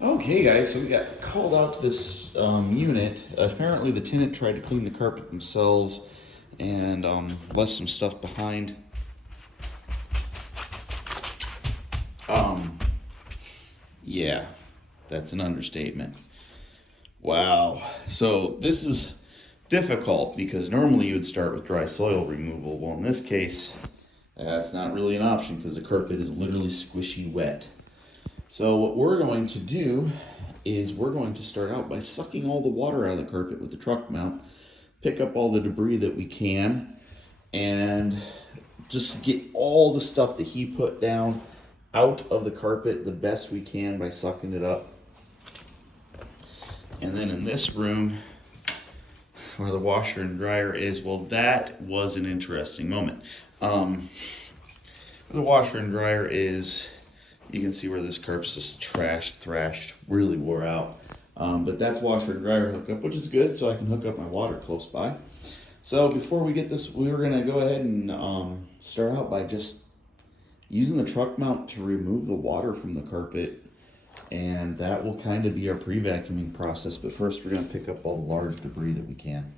Okay, guys, so we got called out to this unit. Apparently, the tenant tried to clean the carpet themselves and left some stuff behind. Um, yeah, that's an understatement. Wow. So this is difficult because normally you would start with dry soil removal. Well, in this case, that's not really an option because the carpet is literally squishy wet. So what we're going to do is we're going to start out by sucking all the water out of the carpet with the truck mount, pick up all the debris that we can, and just get all the stuff that he put down out of the carpet the best we can by sucking it up. And then in this room where the washer and dryer is, well, that was an interesting moment. Where the washer and dryer is, you can see where this carpet's just trashed, thrashed, really wore out. But that's washer and dryer hookup, which is good, so I can hook up my water close by. So before we get this, we were gonna go ahead and start out by just using the truck mount to remove the water from the carpet, and that will kind of be our pre-vacuuming process. But first, we're gonna pick up all the large debris that we can.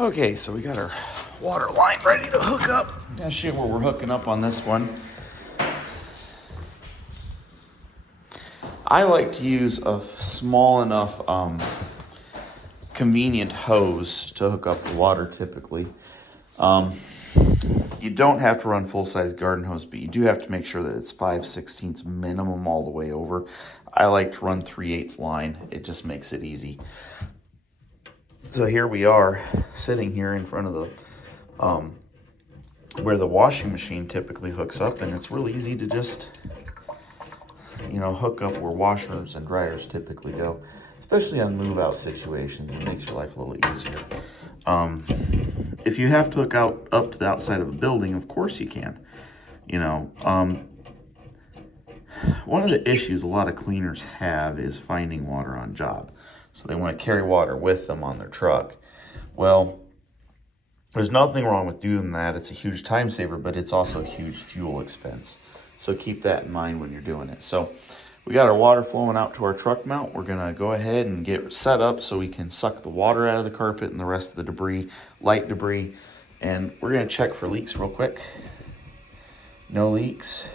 Okay, so we got our water line ready to hook up. I'll show you where we're hooking up on this one. I like to use a small enough convenient hose to hook up the water typically. You don't have to run full-size garden hose, but you do have to make sure that it's 5/16 minimum all the way over. I like to run 3/8 line. It just makes it easy. So here we are sitting here in front of the where the washing machine typically hooks up, and it's real easy to just hook up where washers and dryers typically go, especially on move-out situations. It makes your life a little easier. If you have to hook up to the outside of a building, of course you can. One of the issues a lot of cleaners have is finding water on job. So they want to carry water with them on their truck. Well, there's nothing wrong with doing that. It's a huge time saver, but it's also a huge fuel expense. So keep that in mind when you're doing it. So we got our water flowing out to our truck mount. We're gonna go ahead and get set up so we can suck the water out of the carpet and the rest of the debris, light debris. And we're gonna check for leaks real quick. No leaks.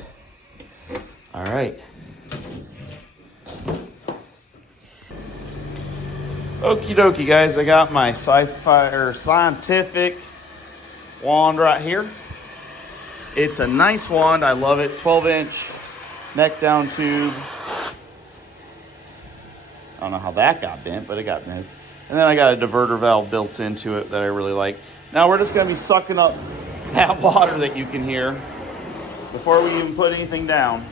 All right. Okie dokie, guys. I got my scientific wand right here. It's a nice wand. I love it. 12-inch neck down tube. I don't know how that got bent, but it got bent. And then I got a diverter valve built into it that I really like. Now we're just going to be sucking up that water that you can hear before we even put anything down.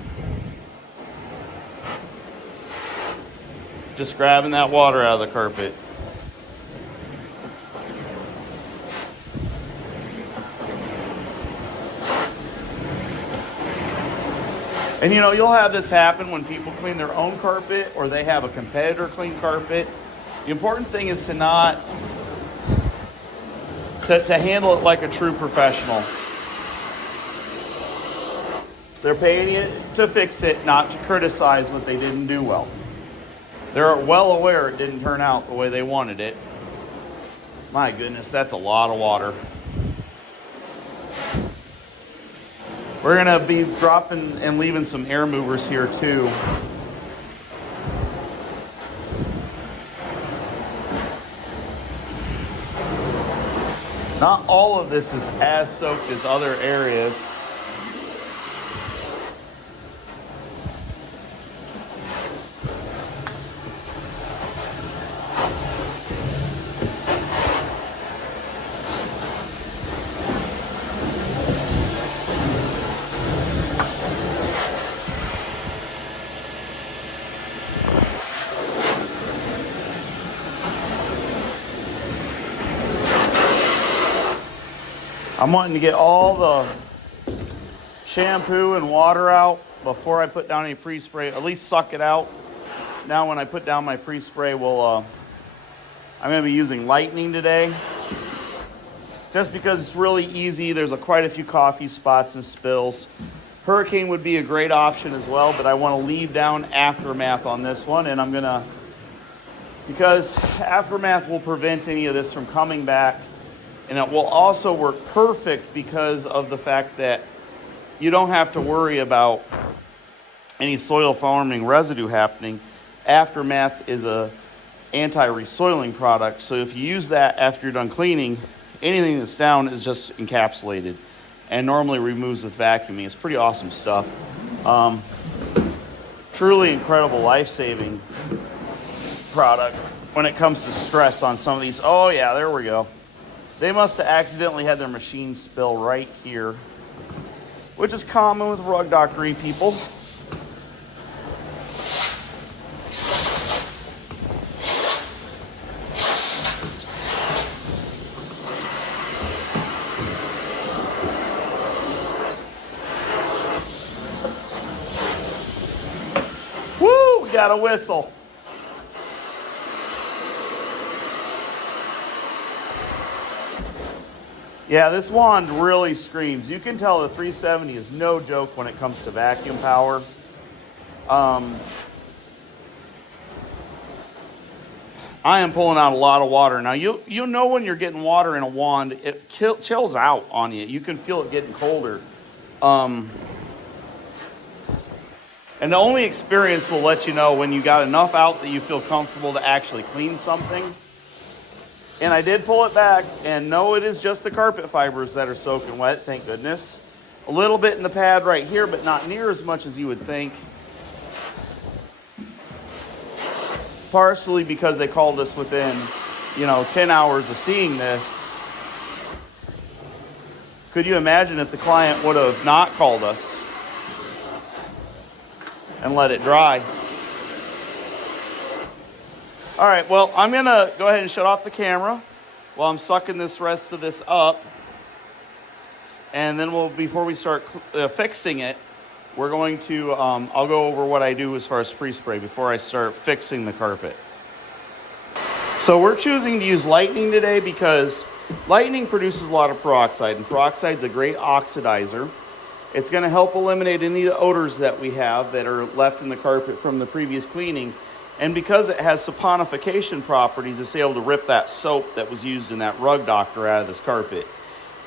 Just grabbing that water out of the carpet. And you'll have this happen when people clean their own carpet or they have a competitor clean carpet. The important thing is to handle it like a true professional. They're paying you to fix it, not to criticize what they didn't do well. They're well aware it didn't turn out the way they wanted it. My goodness, that's a lot of water. We're gonna be dropping and leaving some air movers here too. Not all of this is as soaked as other areas. I'm wanting to get all the shampoo and water out before I put down any pre-spray, at least suck it out. Now when I put down my pre-spray, I'm going to be using lightning today. Just because it's really easy. There's quite a few coffee spots and spills. Hurricane would be a great option as well, but I want to leave down Aftermath on this one, and I'm gonna, because Aftermath will prevent any of this from coming back, and it will also work perfect because of the fact that you don't have to worry about any soil forming residue happening. Aftermath is a anti-resoiling product, so if you use that after you're done cleaning, anything that's down is just encapsulated and normally removes with vacuuming. It's pretty awesome stuff. Truly incredible life-saving product when it comes to stress on some of these. Oh yeah, there we go. They must have accidentally had their machine spill right here, which is common with rug doctory people. Woo, we got a whistle. Yeah, this wand really screams. You can tell the 370 is no joke when it comes to vacuum power. I am pulling out a lot of water. Now, you know when you're getting water in a wand, it chills out on you. You can feel it getting colder. And the only experience will let you know when you got enough out that you feel comfortable to actually clean something. And I did pull it back, and no, it is just the carpet fibers that are soaking wet, thank goodness. A little bit in the pad right here, but not near as much as you would think. Partially because they called us within, 10 hours of seeing this. Could you imagine if the client would have not called us and let it dry? All right, well, I'm gonna go ahead and shut off the camera while I'm sucking this rest of this up. And then before we start fixing it, we're going to, I'll go over what I do as far as pre-spray before I start fixing the carpet. So we're choosing to use Lightning today because Lightning produces a lot of peroxide, and peroxide is a great oxidizer. It's gonna help eliminate any of the odors that we have that are left in the carpet from the previous cleaning. And because it has saponification properties, it's able to rip that soap that was used in that rug doctor out of this carpet.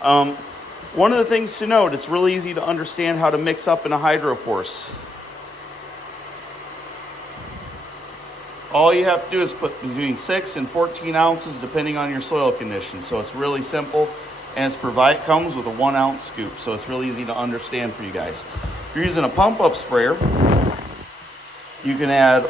One of the things to note, it's really easy to understand how to mix up in a hydroforce. All you have to do is put between 6 and 14 ounces depending on your soil condition. So it's really simple, and comes with a 1 ounce scoop. So it's really easy to understand for you guys. If you're using a pump up sprayer, you can add,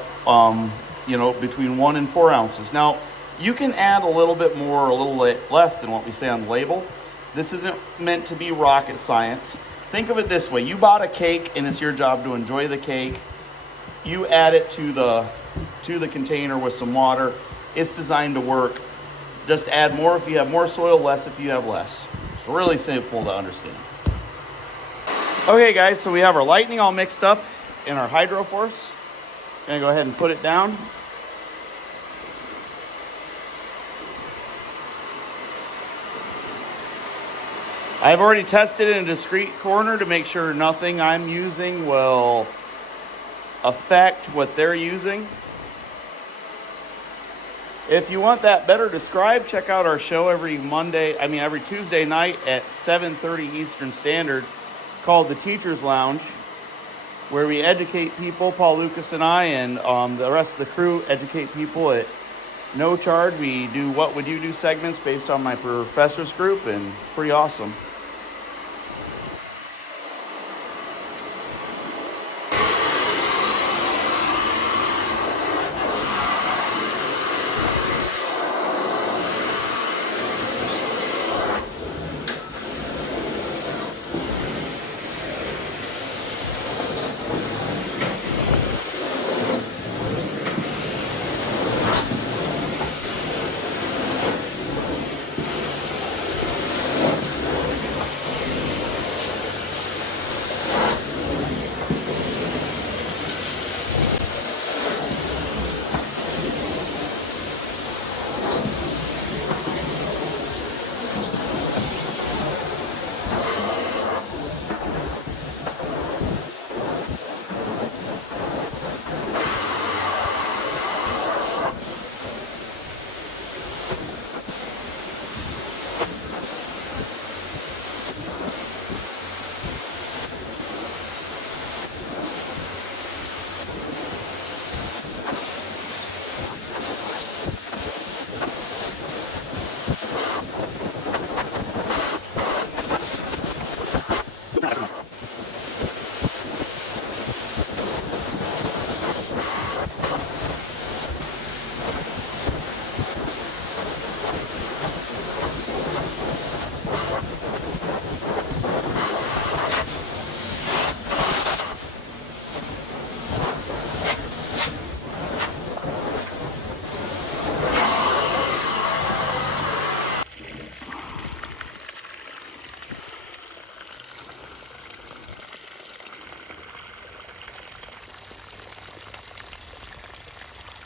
between 1 and 4 ounces. Now, you can add a little bit more or a little less than what we say on the label. This isn't meant to be rocket science. Think of it this way. You bought a cake, and it's your job to enjoy the cake. You add it to the container with some water. It's designed to work. Just add more if you have more soil, less if you have less. It's really simple to understand. Okay, guys, so we have our Lightning all mixed up in our hydroforce. Gonna go ahead and put it down. I've already tested it in a discrete corner to make sure nothing I'm using will affect what they're using. If you want that better described, check out our show every Tuesday night at 7:30 Eastern Standard called The Teacher's Lounge, where we educate people. Paul Lucas and I and the rest of the crew educate people at no charge. We do What Would You Do segments based on my professor's group, and pretty awesome.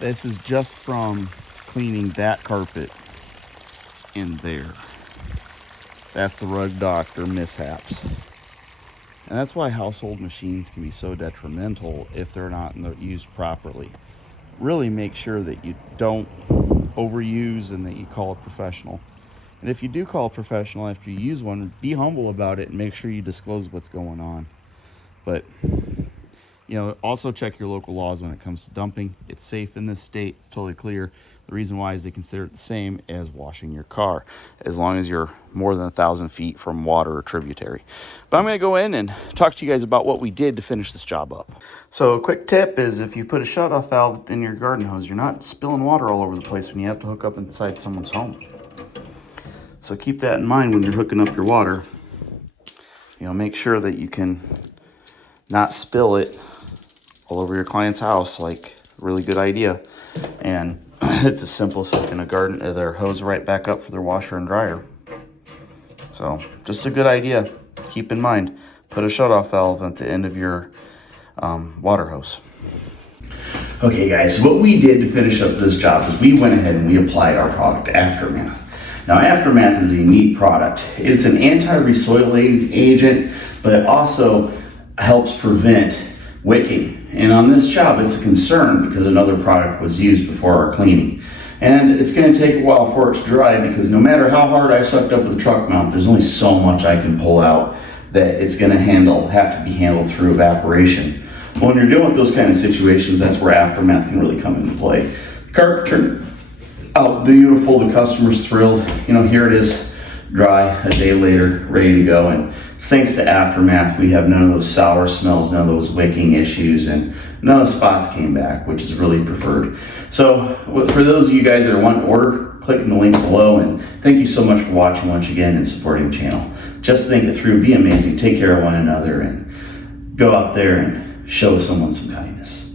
This is just from cleaning that carpet in there. That's the rug doctor mishaps. And that's why household machines can be so detrimental if they're not used properly. Really make sure that you don't overuse and that you call a professional. And if you do call a professional after you use one, be humble about it and make sure you disclose what's going on. But also check your local laws when it comes to dumping. It's safe in this state. It's totally clear. The reason why is they consider it the same as washing your car, as long as you're more than 1,000 feet from water or tributary. But I'm going to go in and talk to you guys about what we did to finish this job up. So a quick tip is if you put a shutoff valve in your garden hose, you're not spilling water all over the place when you have to hook up inside someone's home. So keep that in mind when you're hooking up your water. Make sure that you can not spill it all over your client's house, like a really good idea. And it's as simple as hooking their hose right back up for their washer and dryer. So just a good idea. Keep in mind, put a shutoff valve at the end of your water hose. Okay guys, so what we did to finish up this job is we went ahead and we applied our product, Aftermath. Now Aftermath is a neat product. It's an anti-resoiling agent, but it also helps prevent wicking. And on this job, it's a concern because another product was used before our cleaning. And it's going to take a while for it to dry because no matter how hard I sucked up with the truck mount, there's only so much I can pull out that it's going to have to be handled through evaporation. When you're dealing with those kind of situations, that's where Aftermath can really come into play. The carpet turned out beautiful. The customer's thrilled. Here it is, dry a day later, ready to go. And thanks to Aftermath, we have none of those sour smells, none of those wicking issues, and none of the spots came back, which is really preferred. So for those of you guys that are wanting to order, click on the link below, and thank you so much for watching once again and supporting the channel. Just think it through, be amazing, take care of one another, and go out there and show someone some kindness.